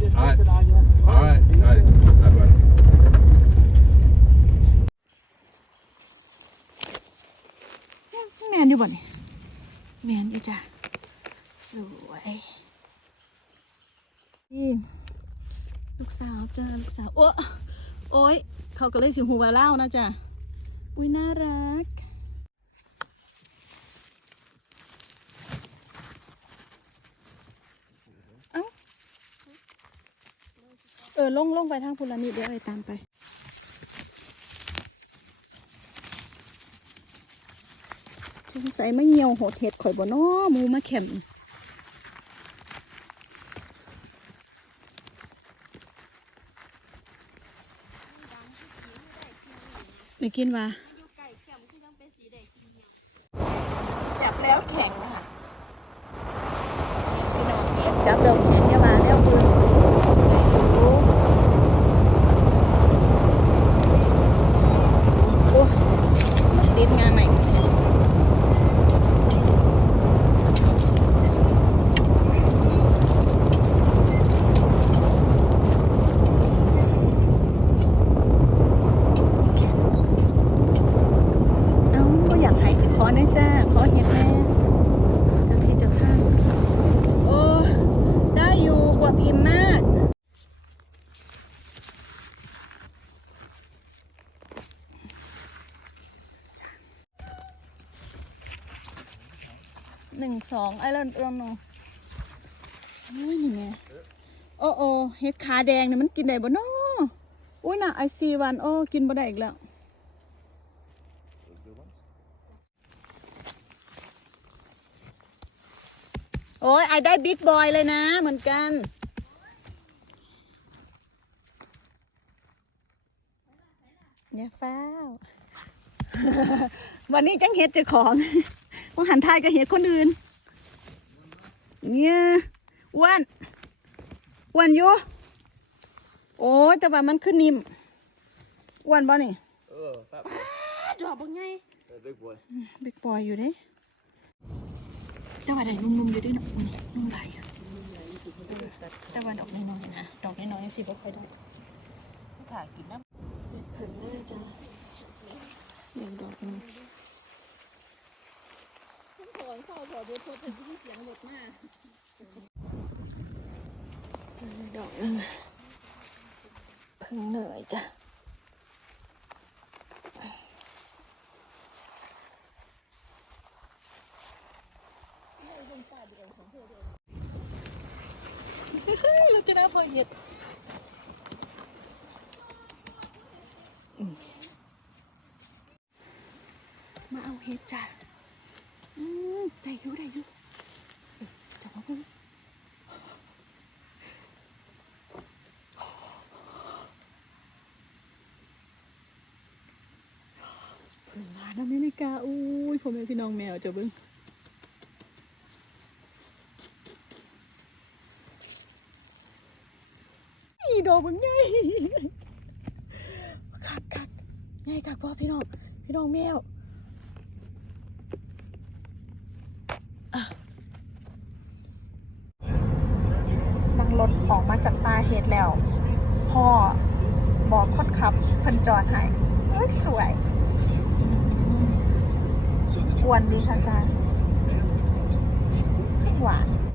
All right. All right. All right. Bye bye. แมนอยู่บ่นี่แมนอยู่จ้ะ สวยนี่ลูกสาวจ้าลูกสาว โอ้โอ้ย เขาก็เลยสิหัวเล่านะจ้ะ อุ้ยน่ารัก เอ้า เออลงลงไปทางพุลนิดเดี๋ยวไอ้ตามไป สงสัยไม่เหี่ยวโหดเห็ดข่อยบ่น้อมูมาแข็มได้กินว่าจับแล้วแข็งค่ะพี่น้องเห็นจับแล้วแข็งอย่ามาแล้วปืนสูโอ้มันติดงานใหม่ เอ้าก็อยากให้ขอแน่จ้า ขอเห็ดแน่เจ้าที่เจ้าข้าง โอ้ ได้อยู่กว่าอิ่มมาก หนึ่งสองไอ้เราเราโนอุ้ยนี่แม่โอ้โอเห็ดขาแดงเนี่ยมันกินได้บ่เนาะอุ้ยน่ะไอซีวันโอ้กินบ่ได้อีกแล้วโอ้ยไอได้บิ๊กบอยเลยนะ เหมือนกันเนี่ยฟ้าว วันนี้จังเฮ็ดเจ้าของ ว่าหันทายกับเฮ็ดคนอื่น เนี่ยอ้วนอ้วนอยู่ โอ้ยแต่ว่ามันขึ้นนิ่มอ้วนบ่นี่ Oh, fat จอบบ่ไง boy. Big boy. บิ๊กบอยอยู่เด้แต่ว่าได้นุ่มๆอยู่เด้วยเนาะอุ้ยนุ่มไหลายอะแต่ว่าดอกน้อยๆนะ ดอกน้อยๆสิบ่ค่อยได้ถ่ายกินน้เผินน่าจะเลี้ยงดอกนึงำถ อเข้าถอดอดพอถึงที่เสียงหมดหน้าดอกนึงเพิ่งเหนื่อยจ้ะเราจะได้เบอร์เห็ดมาเอาเห็ดจ้ะอื ได้อยู่ได้อยู่เจับมาพิ่งเพิ่งมาอเมริกาอุ้ยพ่อแม่พี่น้องแมวเจ้าเบิ้งอีดอกมันใหญ่คักคักใหญ่คักพ่อพี่น้องพี่น้องแมวอะนั่ง รถออกมาจากป่าเห็ดแล้ว พ่อบอกคนขับเพันจอดให้เอ้ยสวยอ้วนดีค่ะอาจารย์หวาน